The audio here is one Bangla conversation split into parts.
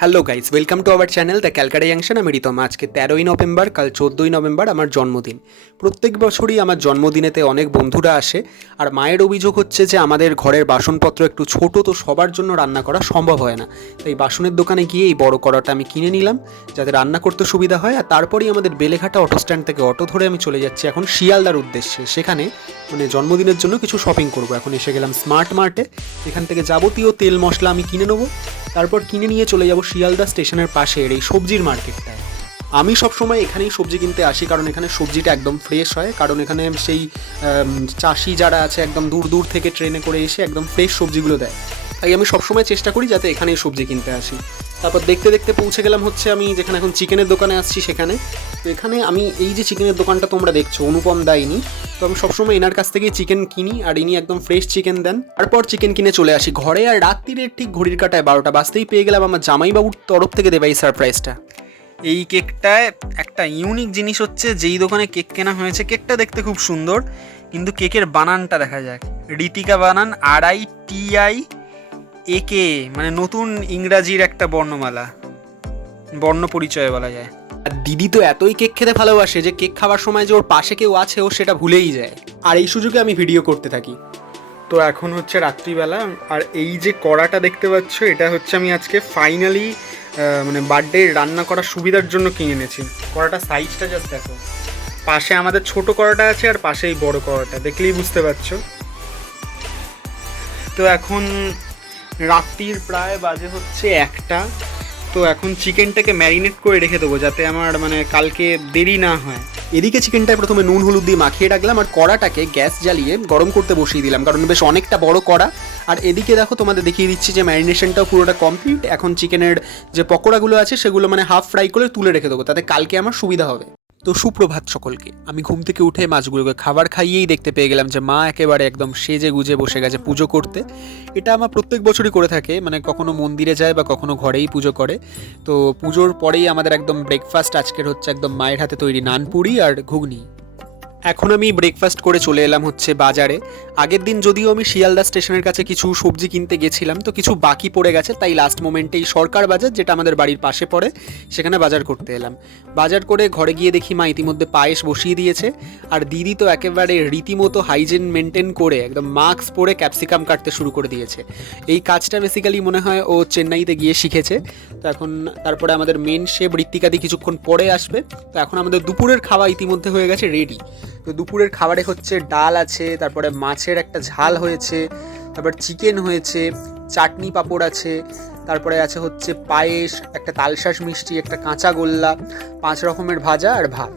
Hello guys, welcome to our channel the Calcutta junction. আমি রিতম। আজকে 13ই নভেম্বর, কাল 14ই নভেম্বর আমার জন্মদিন। প্রত্যেক বছরই আমার জন্মদিনেতে অনেক বন্ধুরা আসে, আর মায়ের অভিযোগ হচ্ছে যে আমাদের ঘরের বাসনপত্র একটু ছোট, তো সবার জন্য রান্না করা সম্ভব হয় না। তাই বাসনের দোকানে গিয়ে এই বড় কড়াটা আমি কিনে নিলাম, যাতে রান্না করতে সুবিধা হয়। আর তারপরেই আমাদের বেলেঘাটা অটো স্ট্যান্ড থেকে অটো ধরে আমি চলে যাচ্ছি এখন শিয়ালদার উদ্দেশ্যে। সেখানে জন্মদিনের জন্য কিছু শপিং করব। এখন এসে গেলাম স্মার্ট মার্টে। এখান থেকে যাবতীয় তেল মশলা আমি কিনে নেবো, তারপর কিনে নিয়ে চলে যাব শিয়ালদা স্টেশনের পাশের এই সবজির মার্কেটটায়। আমি সবসময় এখানেই সবজি কিনতে আসি, কারণ এখানে সবজিটা একদম ফ্রেশ হয়। কারণ এখানে সেই চাষি যারা আছে একদম দূর দূর থেকে ট্রেনে করে এসে একদম ফ্রেশ সবজিগুলো দেয়। তাই আমি সবসময় চেষ্টা করি যাতে এখানেই সবজি কিনতে আসি। তারপর দেখতে দেখতে পৌঁছে গেলাম হচ্ছে আমি যেখানে এখন চিকেনের দোকানে আসছি সেখানে। তো এখানে আমি এই যে চিকেনের দোকানটা তোমরা দেখছো, অনুপম দা ইনি। তো আমি সবসময় এনার কাছ থেকেই চিকেন কিনি, আর ইনি একদম ফ্রেশ চিকেন দেন। তারপর চিকেন কিনে চলে আসি ঘরে, আর রাত্রিরের ঠিক ঘড়ির কাটায় 12টা বাজতেই পেয়ে গেলাম আমার জামাইবাবুর তরফ থেকে দেবা এই সারপ্রাইজটা। এই কেকটায় একটা ইউনিক জিনিস হচ্ছে, যেই দোকানে কেক কেনা হয়েছে কেকটা দেখতে খুব সুন্দর, কিন্তু কেকের বানানটা দেখা যাক। ঋতিকা বানান RITIAK, মানে নতুন ইংরাজির একটা বর্ণমালা, বর্ণ পরিচয় বলা যায়। আর দিদি তো এতই কেক খেতে ভালোবাসে যে কেক খাওয়ার সময় যে ওর পাশে কেউ আছে ও সেটা ভুলেই যায়। আর এই সুযোগে আমি ভিডিও করতে থাকি। তো এখন হচ্ছে রাত্রিবেলা, আর এই যে কড়াটা দেখতে পাচ্ছ, এটা হচ্ছে আমি আজকে ফাইনালি বার্থডে রান্না করার সুবিধার জন্য কিনে এনেছি। কড়াটা সাইজটা জাস্ট দেখো, পাশে আমাদের ছোট কড়াটা আছে আর পাশেই বড় কড়াটা, দেখলেই বুঝতে পারছো। তো এখন রাত্রির প্রায় বাজে হচ্ছে 1টা। তো এখন চিকেনটাকে ম্যারিনেট করে রেখে দেবো, যাতে আমার কালকে দেরি না হয়। এদিকে চিকেনটায় প্রথমে নুন হলুদ দিয়ে মাখিয়ে রাখলাম, আর কড়াটাকে গ্যাস জ্বালিয়ে গরম করতে বসিয়ে দিলাম, কারণ বেশ অনেকটা বড় কড়া। আর এদিকে দেখো, তোমাদের দেখিয়ে দিচ্ছি যে ম্যারিনেশনটাও পুরোটা কমপ্লিট। এখন চিকেনের যে পকোড়াগুলো আছে সেগুলো হাফ ফ্রাই করে তুলে রেখে দেবো, তাতে কালকে আমার সুবিধা হবে। তো সুপ্রভাত সকলকে। আমি ঘুম থেকে উঠে মাছগুলোকে খাবার খাইয়েই দেখতে পেয়ে গেলাম যে মা একেবারে একদম সেজে গুজে বসে গেছে পুজো করতে। এটা আমার প্রত্যেক বছরই করে থাকে, কখনো মন্দিরে যায় বা কখনো ঘরেই পুজো করে। তো পুজোর পরেই আমাদের একদম ব্রেকফাস্ট আজকের হচ্ছে একদম মায়ের হাতে তৈরি নানপুরি আর ঘুগনি। এখন আমি ব্রেকফাস্ট করে চলে এলাম হচ্ছে বাজারে। আগের দিন যদিও আমি শিয়ালদা স্টেশনের কাছে কিছু সবজি কিনতে গেছিলাম, তো কিছু বাকি পড়ে গেছে, তাই লাস্ট মোমেন্টেই সরকার বাজার, যেটা আমাদের বাড়ির পাশে পড়ে, সেখানে বাজার করতে এলাম। বাজার করে ঘরে গিয়ে দেখি মা ইতিমধ্যে পায়েস বসিয়ে দিয়েছে, আর দিদি তো একেবারে রীতিমতো হাইজিন মেনটেন করে একদম মাস্ক পরে ক্যাপসিকাম কাটতে শুরু করে দিয়েছে। এই কাজটা বেসিক্যালি মনে হয় ও চেন্নাইতে গিয়ে শিখেছে। তো এখন তারপরে আমাদের মেন শেফ ঋত্বিকাদি কিছুক্ষণ পরে আসবে। তো এখন আমাদের দুপুরের খাওয়া ইতিমধ্যে হয়ে গেছে রেডি। তো দুপুরের খাবারে হচ্ছে ডাল আছে, তারপরে মাছের একটা ঝাল হয়েছে, তারপর চিকেন হয়েছে, চাটনি পাঁপড় আছে, তারপরে আছে হচ্ছে পায়েস, একটা তালশাঁস মিষ্টি, একটা কাঁচা গোল্লা, 5 রকমের ভাজা আর ভাত।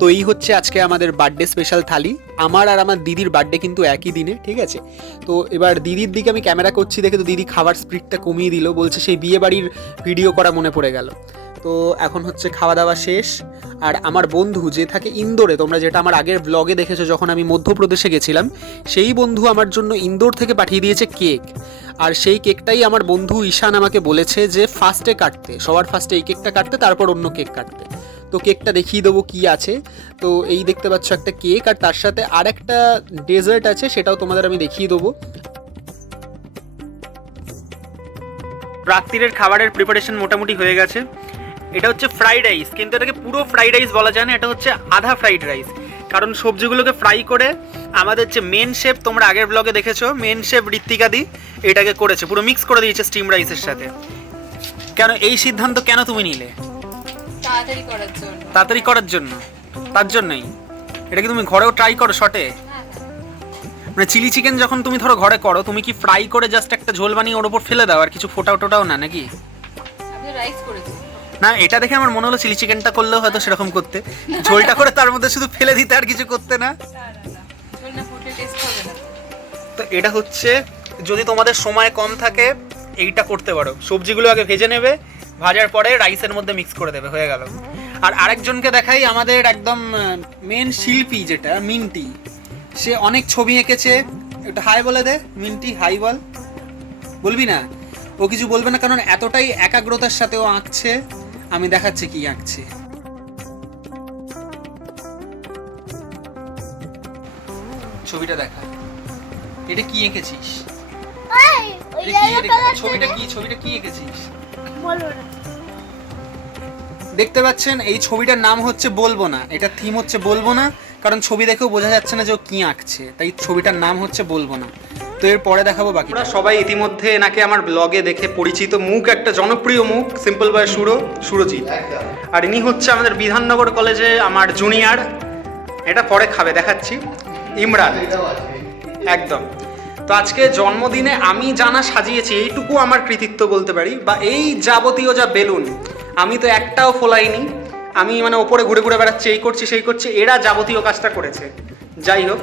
তো এই হচ্ছে আজকে আমাদের বার্থডে স্পেশাল থালি। আমার আর আমার দিদির বার্থডে কিন্তু একই দিনে, ঠিক আছে। তো এবার দিদির দিকে আমি ক্যামেরা করছি দেখে তো দিদি খাবার স্পিডটা কমিয়ে দিল, বলছে সেই বিয়ে বাড়ির ভিডিও করা মনে পড়ে গেল। তো এখন হচ্ছে খাওয়া দাওয়া শেষ। আর আমার বন্ধু যে থাকে ইন্দোরে, তোমরা যেটা আমার আগের ব্লগে দেখেছো যখন আমি মধ্যপ্রদেশে গেছিলাম, সেই বন্ধু আমার জন্য ইন্দোর থেকে পাঠিয়ে দিয়েছে কেক। আর সেই কেকটাই আমার বন্ধু ঈশান আমাকে বলেছে যে ফার্স্টে কাটতে, সবার ফার্স্টে এই কেকটা কাটতে, তারপর অন্য কেক কাটতে। তো কেকটা দেখিয়ে দেবো কি আছে। তো এই দেখতে পাচ্ছ একটা কেক, আর তার সাথে আর একটা ডেজার্ট আছে, সেটাও তোমাদের আমি দেখিয়ে দেবো। রাত্রিরের খাবারের প্রিপারেশন মোটামুটি হয়ে গেছে। এটা হচ্ছে ফ্রাইড রাইস, কিন্তু এটাকে পুরো ফ্রাইড রাইস বলা যায় না, এটা হচ্ছে আধা ফ্রাইড রাইস। কারণ সবজিগুলোকে ফ্রাই করে আমাদের যে মেন শেফ, তোমরা আগের ব্লগে দেখেছো, মেন শেফ ঋত্বিকাদি এটাকে করেছে, পুরো মিক্স করে দিয়েছে স্টিম রাইসের সাথে। কেন এই সিদ্ধান্ত কেন তুমি নিলে? তাড়াতাড়ি করার জন্য। তার জন্যই এটা কি তুমি ঘরেও ট্রাই করো শর্টে? চিলি চিকেন যখন তুমি ধরো ঘরে করো, তুমি কি ফ্রাই করে জাস্ট একটা ঝোল বানিয়ে ওর উপর ফেলে দাও, আর কিছু ফোটা টোটাও না নাকি? না, এটা দেখে আমার মনে হলো চিলি চিকেনটা করলেও হয়তো সেরকম করতে, ঝোলটা করে তার মধ্যে শুধু ফেলে দিতে, আর কিছু করতে না। তো এটা হচ্ছে, যদি তোমাদের সময় কম থাকে এইটা করতে পারো। সবজিগুলো আগে ভেজে নেবে, ভাজার পরে রাইসের মধ্যে মিক্স করে দেবে, হয়ে গেল। আর আরেকজনকে দেখাই, আমাদের একদম মেন শিল্পী যেটা মিন্টি, সে অনেক ছবি এঁকেছে। একটু হাই বলে দে মিন্টি, হাই বল। বলবি না? ও কিছু বলবে না, কারণ এতটাই একাগ্রতার সাথে ও আঁকছে। আমি দেখাচ্ছি কি আঁকছে। ছবিটা দেখা, এটা কি এঁকেছিস? ছবিটা কি এঁকেছিস? দেখতে পাচ্ছেন এই ছবিটার নাম হচ্ছে বলবো না, এটা থিম হচ্ছে বলবো না, কারণ ছবি দেখেও বোঝা যাচ্ছে না যে ও কি আঁকছে, তাই ছবিটার নাম হচ্ছে বলবো না। তো এর পরে দেখাবো বাকি। আমরা সবাই ইতিমধ্যে এনাকে আমার ব্লগে দেখে পরিচিত মুখ, একটা জনপ্রিয় মুখ, সিম্পল বয় সুরজিৎ। আর ইনি হচ্ছে আমাদের বিধাননগর কলেজে আমার জুনিয়র, এটা পরে খাবে দেখাচ্ছি, ইমরান। একদম। তো আজকে জন্মদিনে আমি জানা সাজিয়েছি এইটুকু আমার কৃতিত্ব বলতে পারি, বা এই যাবতীয় যা বেলুন আমি তো একটাও ফোলাইনি, আমি মানে ওপরে ঘুরে ঘুরে বেড়াচ্ছি, এই করছি সেই করছি, এরা যাবতীয় কাজটা করেছে। যাই হোক,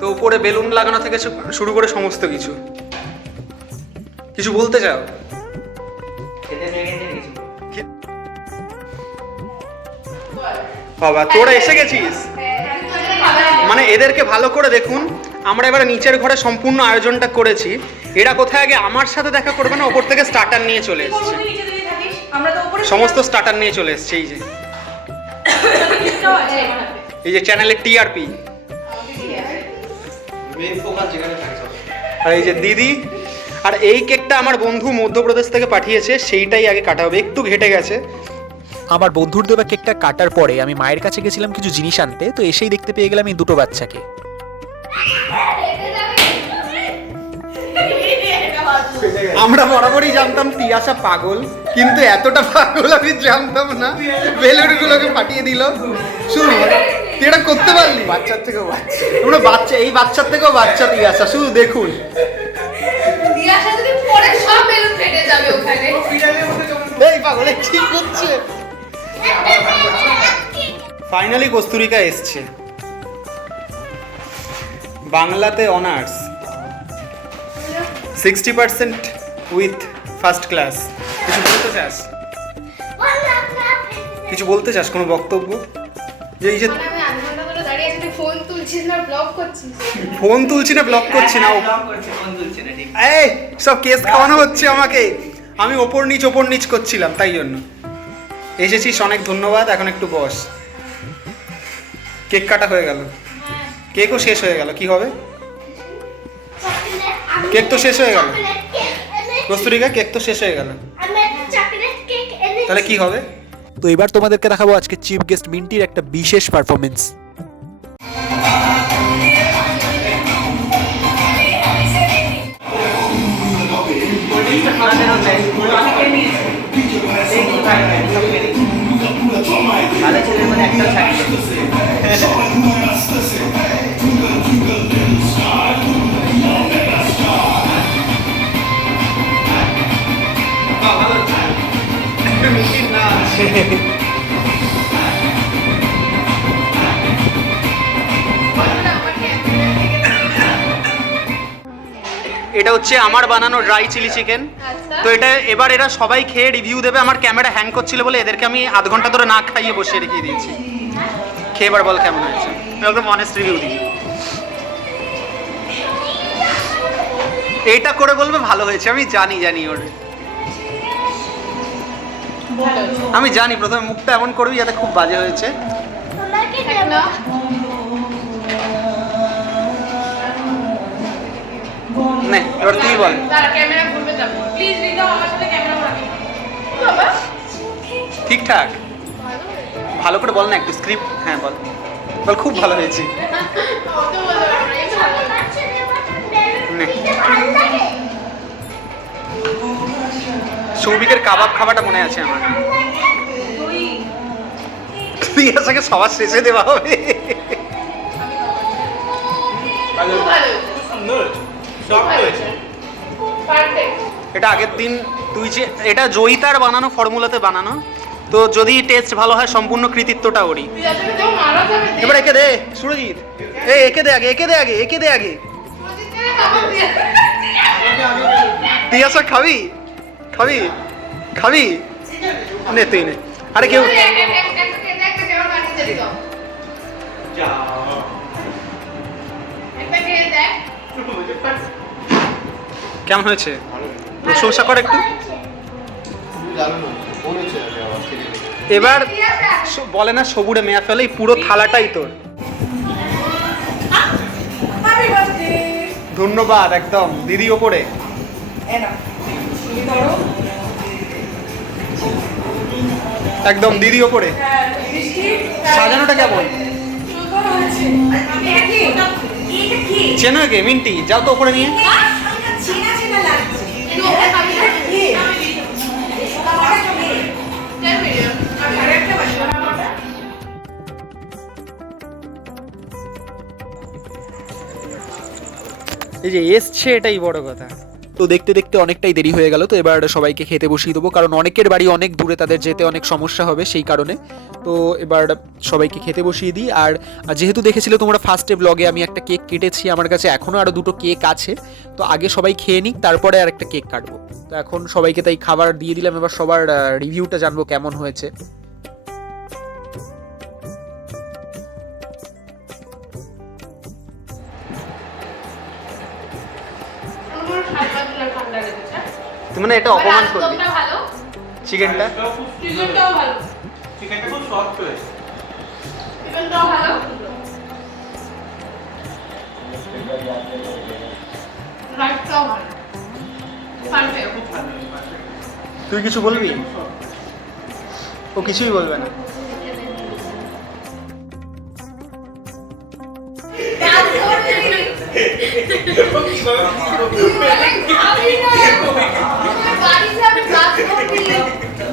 তো উপরে বেলুন লাগানো থেকে শুরু করে সমস্ত কিছু। কিছু বলতে চাও? বাবা তোরা এসে গেছিস, মানে এদেরকে ভালো করে দেখুন। আমরা এবারে নিচের ঘরে সম্পূর্ণ আয়োজনটা করেছি, এরা কোথায় আগে আমার সাথে দেখা করবে না, ওপর থেকে স্টার্টার নিয়ে চলে এসছে, সমস্ত স্টার্টার নিয়ে চলে এসছে। এই যে চ্যানেলের টিআরপি, আর এই যে দিদি। আর এই কেকটা আমার বন্ধু মধ্যপ্রদেশ থেকে পাঠিয়েছে, সেইটাই আগে কাটা হবে, একটু ঘেটে গেছে। আমার বন্ধুর দেওয়া কেকটা কাটার পরে আমি মায়ের কাছে গেছিলাম কিছু জিনিস আনতে, তো এসেই দেখতে পেয়ে গেলাম এই দুটো বাচ্চাকে। আমরা বরাবরই জানতাম তিয়াসা পাগল, কিন্তু এতটা পাগল আমি জানতাম না। বেলুনগুলোকে পাঠিয়ে দিল শুরু, তুই এটা করতে পারলি? বাচ্চার থেকেও বাচ্চা, তোমরা বাচ্চা, এই বাচ্চার থেকেও বাচ্চা তিয়াসা, শুধু দেখুন। এই পাগল কি করছে? ফাইনালি কস্তুরিকা এসছে, বাংলাতে অনার্স 60% উইথ ফার্স্ট ক্লাস। কিছু বলতে চাস? কিছু বলতে চাস? কোনো বক্তব্য? যে এই যে ফোন তুলছি না ব্লগ করছি না, এই সব কেস খাওয়ানো হচ্ছে আমাকে, আমি ওপর নিচ করছিলাম, তাই জন্য এসেছিস, অনেক ধন্যবাদ। এখন একটু বস, কেক কাটা হয়ে গেল, কেকও শেষ হয়ে গেল, কি হবে? কেক তো শেষ হয়ে গেল কস্তুরিকা, কেক তো শেষ হয়ে গেল, তাহলে কি হবে? তো এবার তোমাদেরকে দেখাবো আজকে চিফ গেস্ট মিন্টির একটা বিশেষ পারফরমেন্স। এটা হচ্ছে আমার বানানো ড্রাই চিলি চিকেন। তো এটা এবার এরা সবাই খেয়ে রিভিউ দেবে। আমার ক্যামেরা হ্যাং করছিল বলে এদেরকে আমি আধ ঘন্টা ধরে না খাইয়ে বসিয়ে রেখে দিয়েছি। খেয়ে এবার বল কেমন হয়েছে, একদম অনেস্ট রিভিউ দিই। এইটা করে বলবে ভালো হয়েছে, আমি জানি ওর, আমি জানি প্রথমে মুখটা এমন করবি যাতে খুব বাজে হয়েছে। নে এবার তুই বল। ঠিকঠাক ভালো করে বল না, একটু স্ক্রিপ্ট। হ্যাঁ বল বল, খুব ভালো হয়েছে। সৌভিকের কাবাব খাওয়াটা মনে আছে আমার, তুই আজকে সবার শেষে দেওয়া হবে। এটা আগের দিন তুই যে, এটা জয়িতার বানানো ফর্মুলাতে বানানো, তো যদি টেস্ট ভালো হয় সম্পূর্ণ কৃতিত্বটা ওরই। এবার একে দে সুরজিৎ, একে দে আগে। তিয়াসা খাবি নে তুই নে। আরে কেউ কেমন হয়েছে প্রশংসা কর একটু। এবার বলে না সবুরে মেয়া ফেলে, পুরো থালাটাই তোর। ধন্যবাদ একদম দিদি। ওপরে একদম দিদি ওপরে। সাজানোটা কেমন? চেনো কে মিন্টি? যাও তো ওপরে নিয়ে। এই যে এসছে এটাই বড় কথা। তো দেখতে দেখতে অনেকটাই দেরি হয়ে গেল, তো এবার সবাইকে খেতে বসিয়ে দেবো, কারণ অনেকের বাড়ি অনেক দূরে, তাদের যেতে অনেক সমস্যা হবে সেই কারণে। তো এবার সবাইকে খেতে বসিয়ে দিই। আর যেহেতু দেখেছিলে তোমরা ফার্স্টে ব্লগে আমি একটা কেক কেটেছি, আমার কাছে এখনও আরও 2টো কেক আছে, তো আগে সবাই খেয়ে নিক, তারপরে আর একটা কেক কাটবো। তো এখন সবাইকে তাই খাবার দিয়ে দিলাম, এবার সবার রিভিউটা জানবো কেমন হয়েছে। তুমি না এটা অপমান করলে ভালো চিকেনটা। চিকেনটাও ভালো চিকেনটা খুব সফট হয়েছে। চিকেনটাও ভালো রাইসটাও ভালো পারফেক্ট। তুই কিছু বলবি? ও কিছুই বলবে না।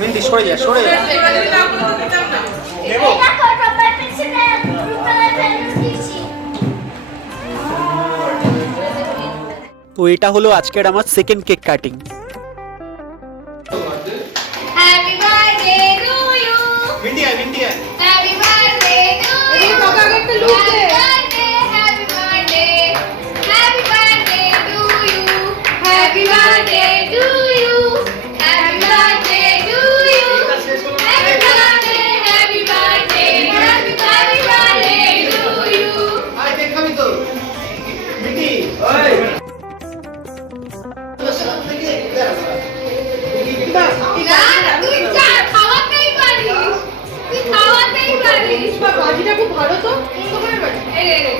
মিন্টি সরে যা, সরে যা। তো এটা হলো আজকের আমার second cake cutting. Happy birthday to you. Minty আয়, মিন্টি আয়। Happy birthday to you. Happy birthday, happy birthday. Happy birthday to you. Happy birthday to you. Happy birthday to you. Happy birthday, happy birthday. Happy birthday to you. আয় কেক খাবি তো? মিন্টি ওই না না তুই যা খাওয়াতেই পারিস, তুই খাওয়াতেই পারিস। বাজিটা খুব ভালো তো তোমার বাজি। এই রে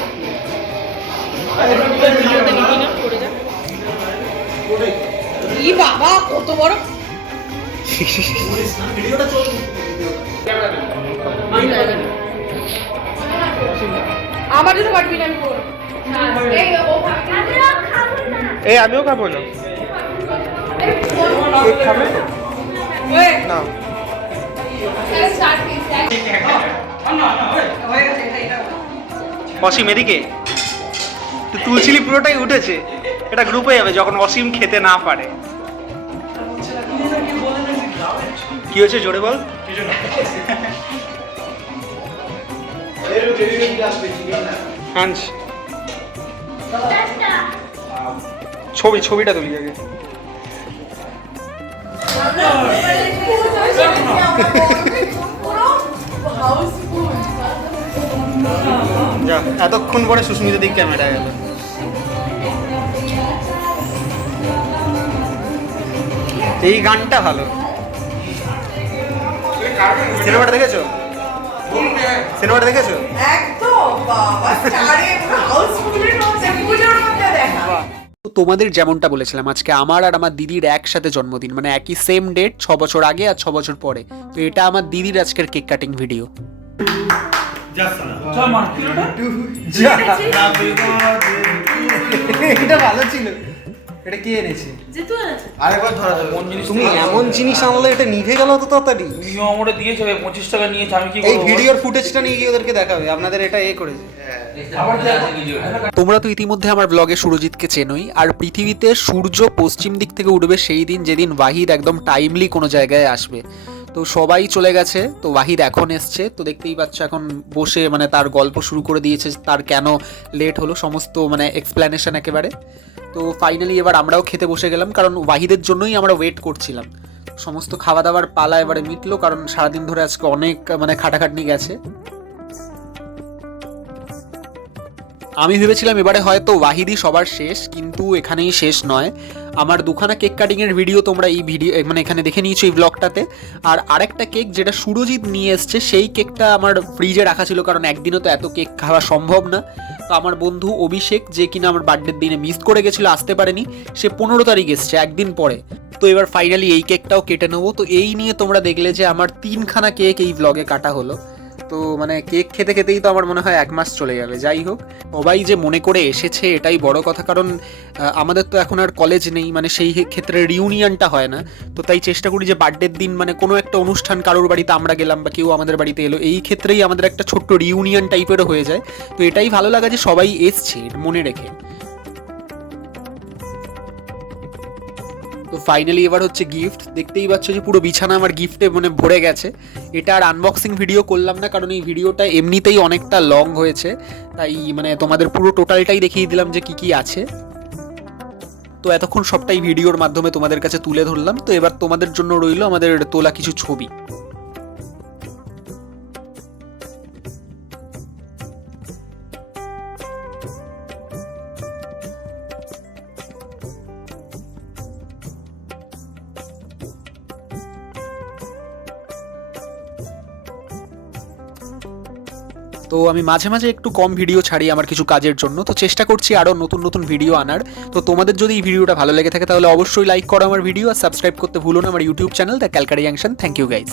ই বাবা কত বড়। ভিডিওটা চল। আমার জন্য কাটবি না আমি করব। এই ও খাবো না। এই আমিও খাবো না। কেক খাবে? ওই না। Start please. অসীম এদিকে। তুই তুলছিলি পুরোটাই উঠেছে। এটা গ্রুপে যাবে যখন অসীম খেতে না পারে। কি হয়েছে জোরে বল। হাঞ্চ ছবিটা তুলি আগে। যা এতক্ষণ পরে সুস্মিতা দিক ক্যামেরা গেল। এই গানটা ভালো। সিনেমাটা দেখেছো? সিনেমাটা দেখেছো? একদম বাবা স্টারে হাউসফুলের মধ্যে পুজোর মধ্যে দেখা। তো তোমাদের যেমনটা বলেছিলাম, আজকে আমার আর আমার দিদির একসাথে জন্মদিন, মানে একই সেম ডেট, 6 বছর আগে আর 6 বছর পরে। তো এটা আমার দিদির আজকের কেক কাটিং ভিডিও। এটা ভালো ছিল। এটা কে এনেছে? আরেকবার ধরা যাবে। তুমি এমন জিনিস আনলে এটা নিভে গেল তো তাড়াতাড়ি। নিয়মটা দিয়েছে ভাই, 25 টাকা নিয়েছে, আমি কি এই করব? ভিডিওর ফুটেজটা নিয়ে গিয়ে ওদেরকে দেখাবে আপনাদের এটা করেছে। আবার তোমরা তো ইতিমধ্যে আমার ব্লগে সুরজিৎকে চেনোই, আর পৃথিবীতে সূর্য পশ্চিম দিক থেকে উঠবে সেই দিন যেদিন ওয়াহিদ একদম টাইমলি কোনো জায়গায় আসবে। তো সবাই চলে গেছে, তো ওয়াহিদ এখন এসছে। তো দেখতেই পাচ্ছ এখন বসে মানে তার গল্প শুরু করে দিয়েছে, তার কেন লেট হলো সমস্ত মানে এক্সপ্লেনেশন একেবারে। তো ফাইনালি এবার আমরাও খেতে বসে গেলাম, কারণ ওয়াহিদের জন্যই আমরা ওয়েট করছিলাম। সমস্ত খাওয়া দাওয়ার পালা এবারে মিটলো, কারণ সারাদিন ধরে আজকে অনেক মানে খাটাখাটনি গেছে। আমি ভেবেছিলাম এবারে হয়তো ওয়াহিদই সবার শেষ, কিন্তু এখানেই শেষ নয়। আমার দুখানা কেক কাটিংয়ের ভিডিও তোমরা এই ভিডিও মানে এখানে দেখে নিয়েছো এই ব্লগটাতে। আর আরেকটা কেক যেটা সুরজিৎ নিয়ে এসছে, সেই কেকটা আমার ফ্রিজে রাখা ছিল, কারণ একদিনও তো এত কেক খাওয়া সম্ভব না। তো আমার বন্ধু অভিষেক, যে কিনা আমার বার্থডের দিনে মিস করে গেছিলো, আসতে পারেনি, সে 15 তারিখ এসছে, একদিন পরে। তো এবার ফাইনালি এই কেকটাও কেটে নেবো। তো এই নিয়ে তোমরা দেখলে যে আমার 3খানা কেক এই ব্লগে কাটা হলো। তো মানে কেক খেতে খেতেই তো আমার মনে হয় 1 মাস চলে যাবে। যাই হোক, সবাই যে মনে করে এসেছে এটাই বড় কথা, কারণ আমাদের তো এখন আর কলেজ নেই, মানে সেই ক্ষেত্রে রিউনিয়নটা হয় না। তো তাই চেষ্টা করি যে বার্থডের দিন মানে কোনো একটা অনুষ্ঠান কারোর বাড়িতে আমরা গেলাম বা কেউ আমাদের বাড়িতে এলো, এই ক্ষেত্রেই আমাদের একটা ছোট্ট রিউনিয়ন টাইপেরও হয়ে যায়। তো এটাই ভালো লাগা যে সবাই এসছে মনে রেখে। তো ফাইনালি এবার হচ্ছে গিফট। দেখতেই পাচ্ছ যে পুরো বিছানা আমার গিফটে মানে ভরে গেছে। এটা আর আনবক্সিং ভিডিও করলাম না, কারণ এই ভিডিওটা এমনিতেই অনেকটা লং হয়েছে, তাই মানে তোমাদের পুরো টোটালটাই দেখিয়ে দিলাম যে কি কি আছে। তো এতক্ষণ সবটাই ভিডিওর মাধ্যমে তোমাদের কাছে তুলে ধরলাম। তো এবার তোমাদের জন্য রইলো আমাদের তোলা কিছু ছবি। তো আমি মাঝে মাঝে একটু কম ভিডিও ছাড়ি আমার কিছু কাজের জন্য, তো চেষ্টা করছি আরও নতুন নতুন ভিডিও আনার। তো তোমাদের যদি এই ভিডিওটা ভালো লেগে থাকে তাহলে অবশ্যই লাইক করো আমার ভিডিও, আর সাবস্ক্রাইব করতে ভুলো না আমার ইউটিউব চ্যানেল দ্য ক্যালকারি জাংশন। Thank you guys.